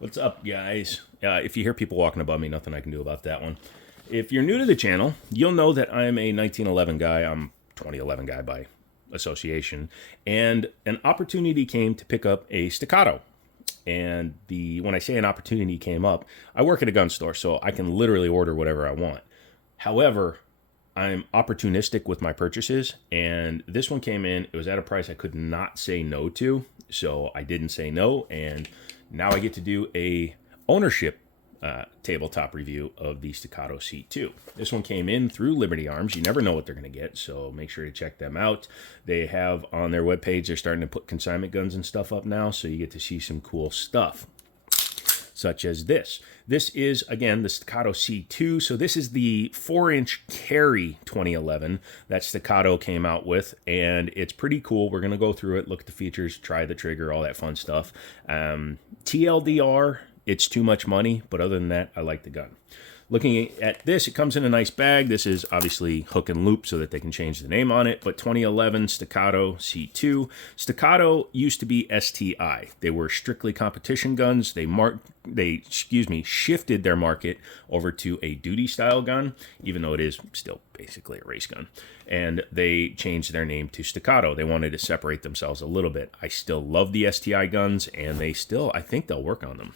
What's up, guys? If you hear people walking above me, nothing I can do about that one. If you're new to the channel, you'll know that I'm a 1911 guy. I'm 2011 guy by association. And an opportunity came to pick up a Staccato. And when I say an opportunity came up, I work at a gun store, so I can literally order whatever I want. However, I'm opportunistic with my purchases, and this one came in. It was at a price I could not say no to, so I didn't say no, and now I get to do a ownership tabletop review of the Staccato C2. This one came in through Liberty Arms. You never know what they're going to get, so make sure to check them out. They have on their webpage, they're starting to put consignment guns and stuff up now, so you get to see some cool stuff, such as this. This is, again, the Staccato C2. So this is the 4-inch carry 2011 that Staccato came out with, and it's pretty cool. We're going to go through it, look at the features, try the trigger, all that fun stuff. TLDR, it's too much money, but other than that, I like the gun. Looking at this, it comes in a nice bag. This is obviously hook and loop so that they can change the name on it, but 2011 Staccato C2. Staccato used to be STI. They were strictly competition guns. They shifted their market over to a duty style gun, even though it is still basically a race gun. And they changed their name to Staccato. They wanted to separate themselves a little bit. I still love the STI guns, and I think they'll work on them.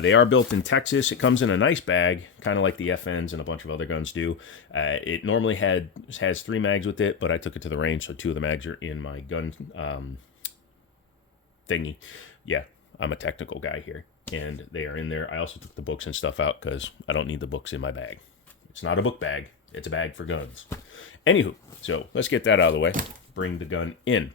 They are built in Texas. It comes in a nice bag, kind of like the FNs and a bunch of other guns do. It normally has 3 mags with it, but I took it to the range, so 2 of the mags are in my gun thingy. Yeah, I'm a technical guy here, and they are in there. I also took the books and stuff out because I don't need the books in my bag. It's not a book bag. It's a bag for guns. Anywho, so let's get that out of the way. Bring the gun in.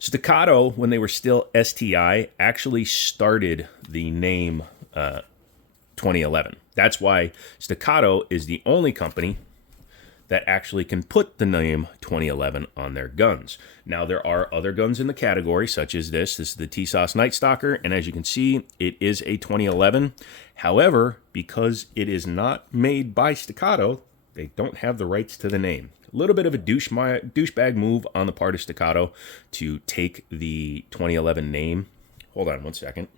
Staccato, when they were still STI, actually started the name 2011. That's why Staccato is the only company that actually can put the name 2011 on their guns. Now, there are other guns in the category, such as this. This is the TSOS Night Stalker, and as you can see, it is a 2011. However, because it is not made by Staccato, they don't have the rights to the name. A little bit of a douchebag move on the part of Staccato to take the 2011 name. Hold on one second.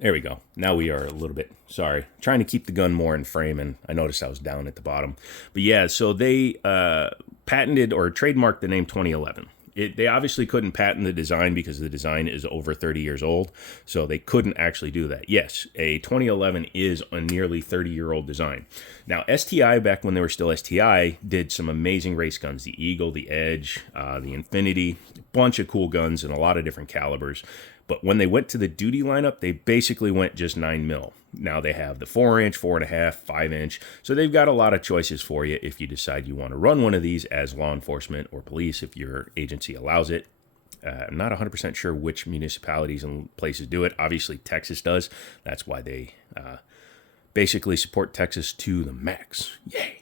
There we go. Now we are a little bit, sorry, trying to keep the gun more in frame, and I noticed I was down at the bottom. But yeah, so they patented or trademarked the name 2011. They obviously couldn't patent the design because the design is over 30 years old, so they couldn't actually do that. Yes, a 2011 is a nearly 30-year-old design. Now, STI, back when they were still STI, did some amazing race guns. The Eagle, the Edge, the Infinity, a bunch of cool guns in a lot of different calibers. But when they went to the duty lineup, they basically went just 9mm. Now they have the 4-inch, 4.5, 5-inch. So they've got a lot of choices for you if you decide you want to run one of these as law enforcement or police, if your agency allows it. I'm not 100% sure which municipalities and places do it. Obviously, Texas does. That's why they basically support Texas to the max. Yay!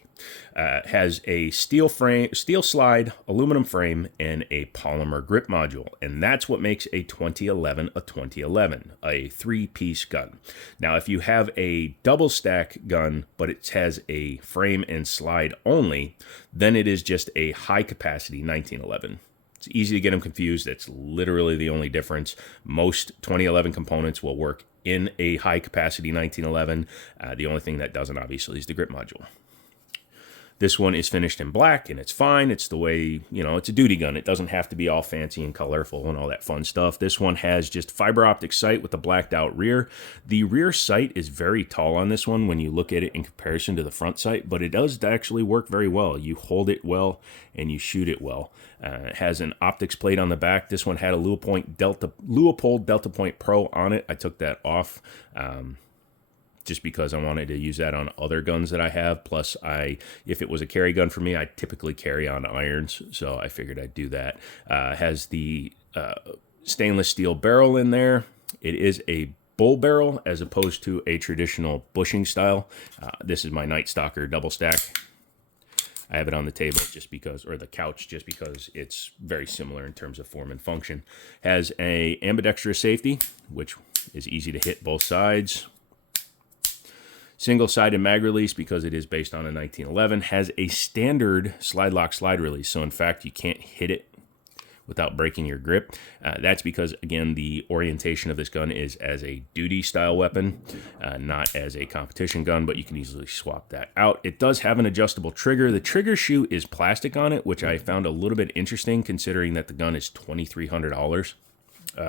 Has a steel slide, aluminum frame, and a polymer grip module. And that's what makes a 2011 a 2011, a 3-piece gun. Now, if you have a double stack gun, but it has a frame and slide only, then it is just a high capacity 1911. It's easy to get them confused. That's literally the only difference. Most 2011 components will work in a high capacity 1911. The only thing that doesn't, obviously, is the grip module. This one is finished in black, and it's fine. It's the way, it's a duty gun. It doesn't have to be all fancy and colorful and all that fun stuff. This one has just fiber optic sight with a blacked out rear. The rear sight is very tall on this one when you look at it in comparison to the front sight, but it does actually work very well. You hold it well and you shoot it well. It has an optics plate on the back. This one had a Leupold Delta Point Pro on it. I took that off. Just because I wanted to use that on other guns that I have. Plus, if it was a carry gun for me, I typically carry on irons, so I figured I'd do that. Has the stainless steel barrel in there. It is a bull barrel as opposed to a traditional bushing style. This is my Night Stalker double stack. I have it on the table just because, or the couch, just because it's very similar in terms of form and function. Has a ambidextrous safety, which is easy to hit both sides. Single-sided mag release, because it is based on a 1911, has a standard slide lock slide release. So in fact, you can't hit it without breaking your grip. That's because, again, the orientation of this gun is as a duty style weapon, not as a competition gun, but you can easily swap that out. It does have an adjustable trigger. The trigger shoe is plastic on it, which I found a little bit interesting considering that the gun is $2,300.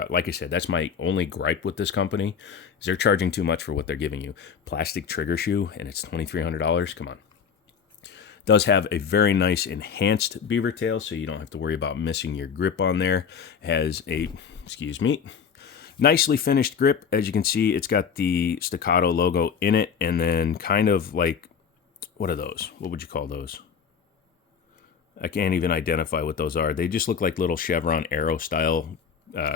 Like I said, that's my only gripe with this company, is they're charging too much for what they're giving you. Plastic trigger shoe, and it's $2,300. Come on. Does have a very nice enhanced beaver tail, so you don't have to worry about missing your grip on there. Has a, excuse me, nicely finished grip. As you can see, it's got the Staccato logo in it, and then kind of like, what are those? What would you call those? I can't even identify what those are. They just look like little chevron arrow style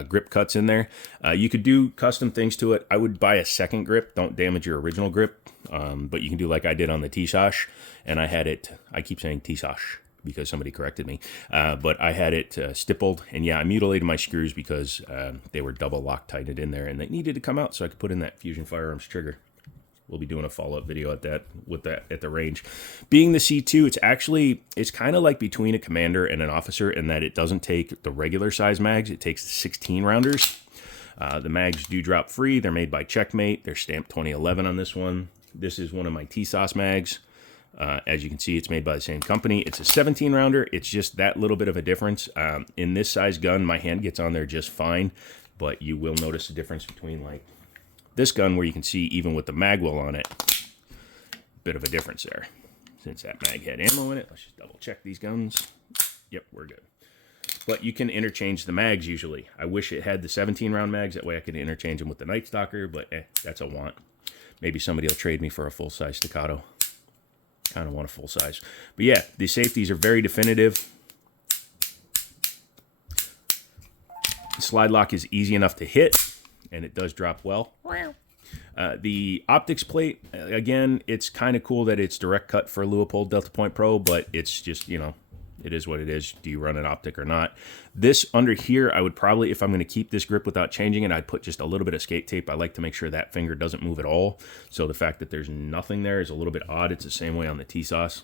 grip cuts in there. You could do custom things to it. I would buy a second grip. Don't damage your original grip. But you can do like I did on the T-Sash, and I had it, I keep saying T-Sash because somebody corrected me, but I had it stippled, and yeah, I mutilated my screws because they were double Loctited in there, and they needed to come out so I could put in that Fusion Firearms trigger. We'll be doing a follow-up video at that at the range. Being the C2, it's kind of like between a commander and an officer in that it doesn't take the regular size mags. It takes the 16 rounders. The mags do drop free. They're made by Checkmate. They're stamped 2011 on this one. This is one of my T-Sauce mags. As you can see, it's made by the same company. It's a 17 rounder. It's just that little bit of a difference. In this size gun, my hand gets on there just fine, but you will notice a difference between like this gun, where you can see even with the mag well on it, bit of a difference there. Since that mag had ammo in it, let's just double check these guns. Yep, we're good. But you can interchange the mags usually. I wish it had the 17 round mags. That way I could interchange them with the Night Stalker, but that's a want. Maybe somebody will trade me for a full-size Staccato. Kind of want a full-size. But yeah, the safeties are very definitive. The slide lock is easy enough to hit, and it does drop well. The optics plate, again, it's kind of cool that it's direct cut for Leupold Delta Point Pro, but it's just, you know, it is what it is. Do you run an optic or not? This under here, I would probably, if I'm going to keep this grip without changing it, I'd put just a little bit of skate tape. I like to make sure that finger doesn't move at all. So the fact that there's nothing there is a little bit odd. It's the same way on the T-Sauce.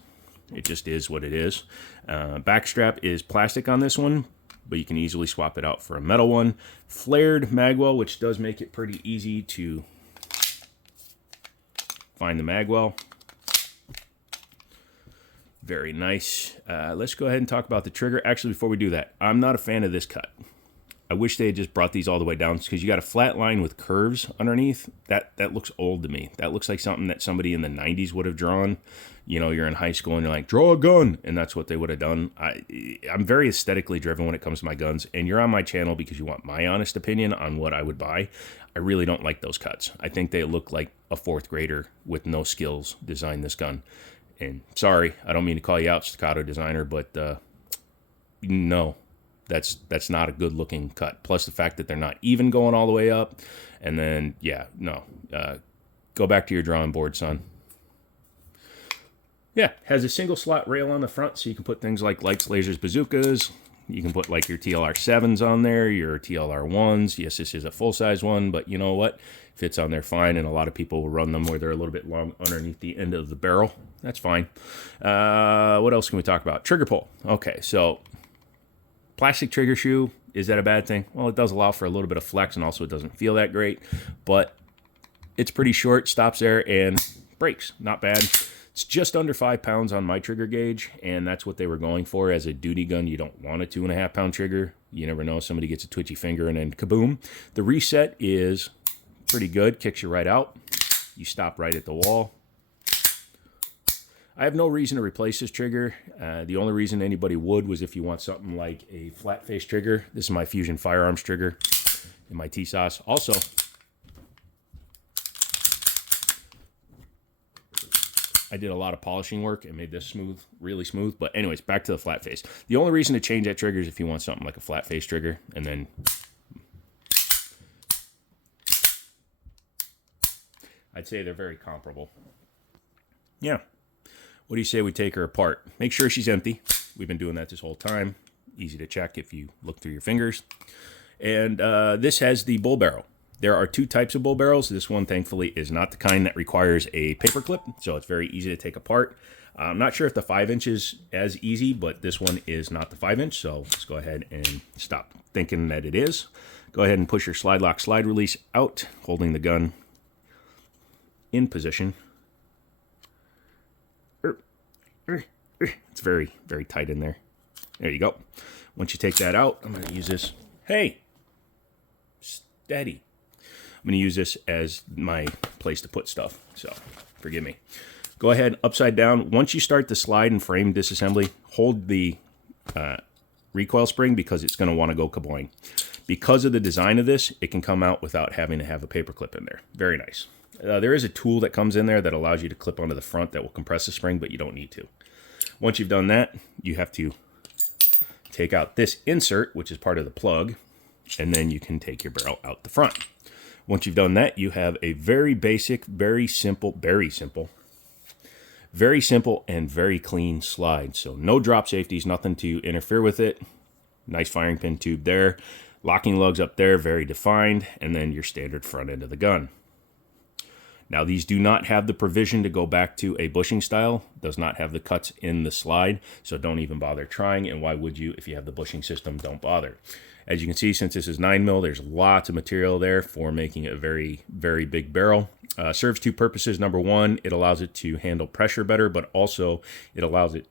It just is what it is. Back strap is plastic on this one, but you can easily swap it out for a metal one. Flared magwell, which does make it pretty easy to find the magwell. Very nice. Let's go ahead and talk about the trigger. Actually, before we do that, I'm not a fan of this cut. I wish they had just brought these all the way down, because you got a flat line with curves underneath. That looks old to me. That looks like something that somebody in the 90s would have drawn. You know, you're in high school and you're like, draw a gun, and that's what they would have done. I'm very aesthetically driven when it comes to my guns, and you're on my channel because you want my honest opinion on what I would buy. I really don't like those cuts. I think they look like a fourth grader with no skills designed this gun. And sorry, I don't mean to call you out, Staccato designer, but no, that's not a good looking cut. Plus the fact that they're not even going all the way up. And then, yeah, no, go back to your drawing board, son. Yeah, has a single slot rail on the front, so you can put things like lights, lasers, bazookas. You can put like your TLR 7s on there, your TLR 1s. Yes, this is a full-size one, but you know what? Fits on there fine, and a lot of people will run them where they're a little bit long underneath the end of the barrel. That's fine. What else can we talk about? Trigger pull. Okay, so plastic trigger shoe, is that a bad thing? Well, it does allow for a little bit of flex, and also it doesn't feel that great, but it's pretty short, stops there, and breaks. Not bad. It's just under 5 pounds on my trigger gauge, and that's what they were going for. As a duty gun, you don't want a 2.5 pound trigger. You never know, somebody gets a twitchy finger and then kaboom. The reset is pretty good, kicks you right out. You stop right at the wall. I have no reason to replace this trigger. The only reason anybody would was if you want something like a flat face trigger. This is my Fusion Firearms trigger in my T-Sauce. Also, I did a lot of polishing work and made this smooth, really smooth. But anyways, back to the flat face. The only reason to change that trigger is if you want something like a flat face trigger, and then I'd say they're very comparable. Yeah. What do you say we take her apart? Make sure she's empty. We've been doing that this whole time. Easy to check if you look through your fingers. And this has the bull barrel. There are 2 types of bull barrels. This one, thankfully, is not the kind that requires a paper clip, so it's very easy to take apart. I'm not sure if the 5-inch is as easy, but this one is not the 5-inch, so let's go ahead and stop thinking that it is. Go ahead and push your slide lock slide release out, holding the gun in position. It's very, very tight in there. There you go. Once you take that out, I'm going to use this. Hey, steady. I'm going to use this as my place to put stuff, so forgive me. Go ahead, upside down. Once you start the slide and frame disassembly, hold the recoil spring because it's going to want to go kaboing. Because of the design of this, it can come out without having to have a paper clip in there. Very nice. There is a tool that comes in there that allows you to clip onto the front that will compress the spring, but you don't need to. Once you've done that, you have to take out this insert, which is part of the plug, and then you can take your barrel out the front. Once you've done that, you have a very basic, very simple, and very clean slide. So no drop safeties, nothing to interfere with it. Nice firing pin tube there. Locking lugs up there, very defined, and then your standard front end of the gun. Now these do not have the provision to go back to a bushing style, does not have the cuts in the slide, so don't even bother trying, and why would you if you have the bushing system? Don't bother. As you can see, since this is 9mm, there's lots of material there for making a very, very big barrel. Serves two purposes. Number one, it allows it to handle pressure better, but also it allows it,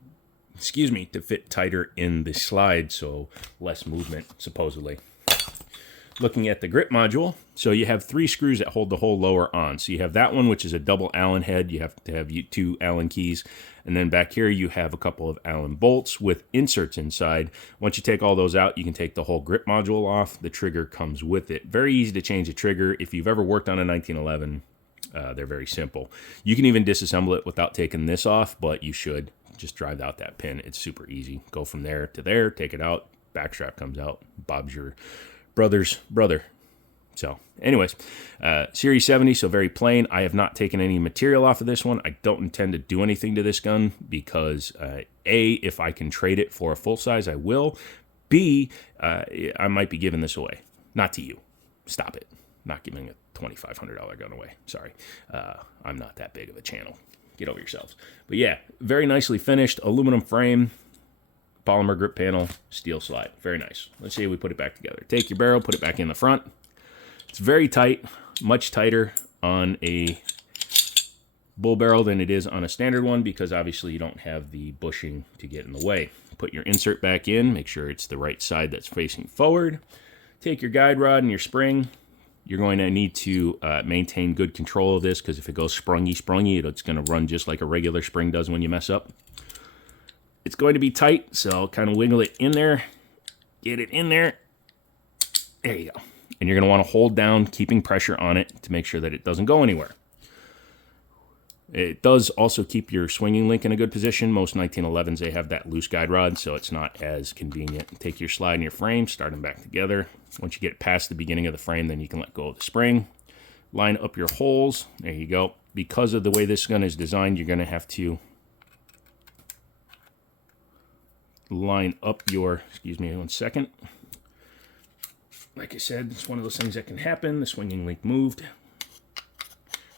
to fit tighter in the slide, so less movement, supposedly. Looking at the grip module, so you have 3 screws that hold the whole lower on. So you have that one, which is a double Allen head. You have to have 2 Allen keys. And then back here, you have a couple of Allen bolts with inserts inside. Once you take all those out, you can take the whole grip module off. The trigger comes with it. Very easy to change the trigger. If you've ever worked on a 1911, they're very simple. You can even disassemble it without taking this off, but you should just drive out that pin. It's super easy. Go from there to there, take it out, back strap comes out. Bob's your brother's brother. So anyways, Series 70, so very plain. I have not taken any material off of this one. I don't intend to do anything to this gun because A, if I can trade it for a full size, I will. B, I might be giving this away. Not to you. Stop it. Not giving a $2,500 gun away. Sorry. I'm not that big of a channel. Get over yourselves. But yeah, very nicely finished. Aluminum frame. Polymer grip panel, steel slide. Very nice. Let's see if we put it back together. Take your barrel, put it back in the front. It's very tight, much tighter on a bull barrel than it is on a standard one because obviously you don't have the bushing to get in the way. Put your insert back in, make sure it's the right side that's facing forward. Take your guide rod and your spring. You're going to need to maintain good control of this because if it goes sprungy, it's going to run just like a regular spring does when you mess up. It's going to be tight, so kind of wiggle it in there. Get it in there. There you go. And you're going to want to hold down, keeping pressure on it to make sure that it doesn't go anywhere. It does also keep your swinging link in a good position. Most 1911s, they have that loose guide rod, so it's not as convenient. Take your slide and your frame, start them back together. Once you get past the beginning of the frame, then you can let go of the spring. Line up your holes. There you go. Because of the way this gun is designed, you're going to have to line up your, excuse me one second. Like I said, it's one of those things that can happen. The swinging link moved.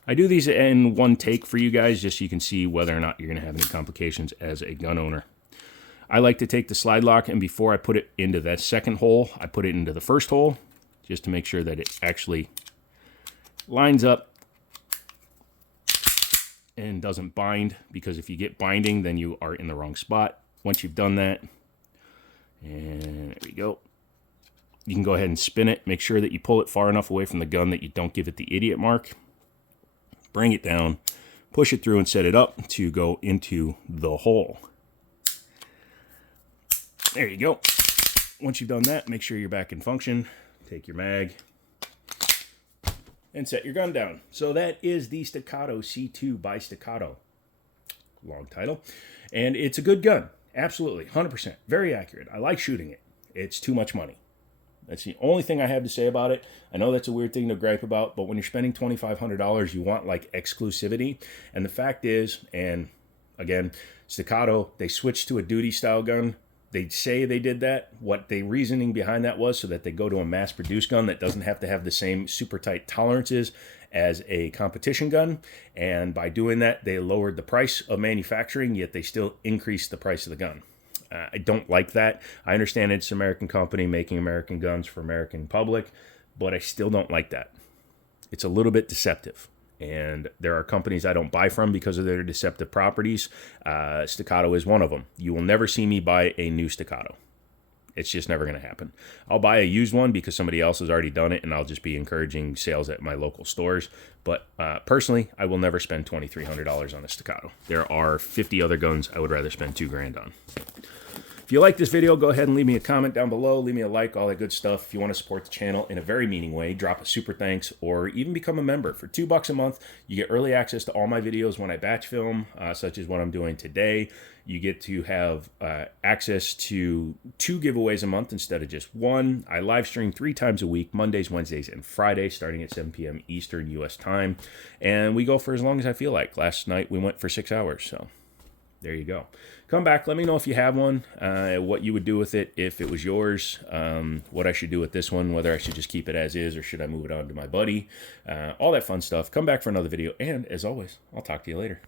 I do these in one take for you guys just so you can see whether or not you're going to have any complications as a gun owner. I like to take the slide lock and before I put it into that second hole, I put it into the first hole just to make sure that it actually lines up and doesn't bind because if you get binding, then you are in the wrong spot. Once you've done that, and there we go, you can go ahead and spin it. Make sure that you pull it far enough away from the gun that you don't give it the idiot mark. Bring it down, push it through and set it up to go into the hole. There you go. Once you've done that, make sure you're back in function. Take your mag and set your gun down. So that is the Staccato C2 by Staccato. Long title. And it's a good gun. Absolutely. 100%. Very accurate. I like shooting it. It's too much money. That's the only thing I have to say about it. I know that's a weird thing to gripe about, but when you're spending $2,500, you want like exclusivity. And the fact is, and again, Staccato, they switched to a duty style gun. They say they did that. What the reasoning behind that was so that they go to a mass-produced gun that doesn't have to have the same super tight tolerances as a competition gun. And by doing that, they lowered the price of manufacturing, yet they still increased the price of the gun. I don't like that. I understand it's an American company making American guns for American public, but I still don't like that. It's a little bit deceptive. And there are companies I don't buy from because of their deceptive properties. Staccato is one of them. You will never see me buy a new Staccato. It's just never going to happen. I'll buy a used one because somebody else has already done it, and I'll just be encouraging sales at my local stores. But personally, I will never spend $2,300 on a Staccato. There are 50 other guns I would rather spend $2,000 on. If you like this video, go ahead and leave me a comment down below. Leave me a like, all that good stuff. If you want to support the channel in a very meaning way, drop a super thanks or even become a member. For $2 a month, you get early access to all my videos when I batch film, such as what I'm doing today. You get to have access to 2 giveaways a month instead of just 1. I live stream 3 times a week, Mondays, Wednesdays, and Fridays, starting at 7 p.m. Eastern U.S. time. And we go for as long as I feel like. Last night, we went for 6 hours, so there you go. Come back. Let me know if you have one, what you would do with it if it was yours, what I should do with this one, whether I should just keep it as is or should I move it on to my buddy, all that fun stuff. Come back for another video, and as always, I'll talk to you later.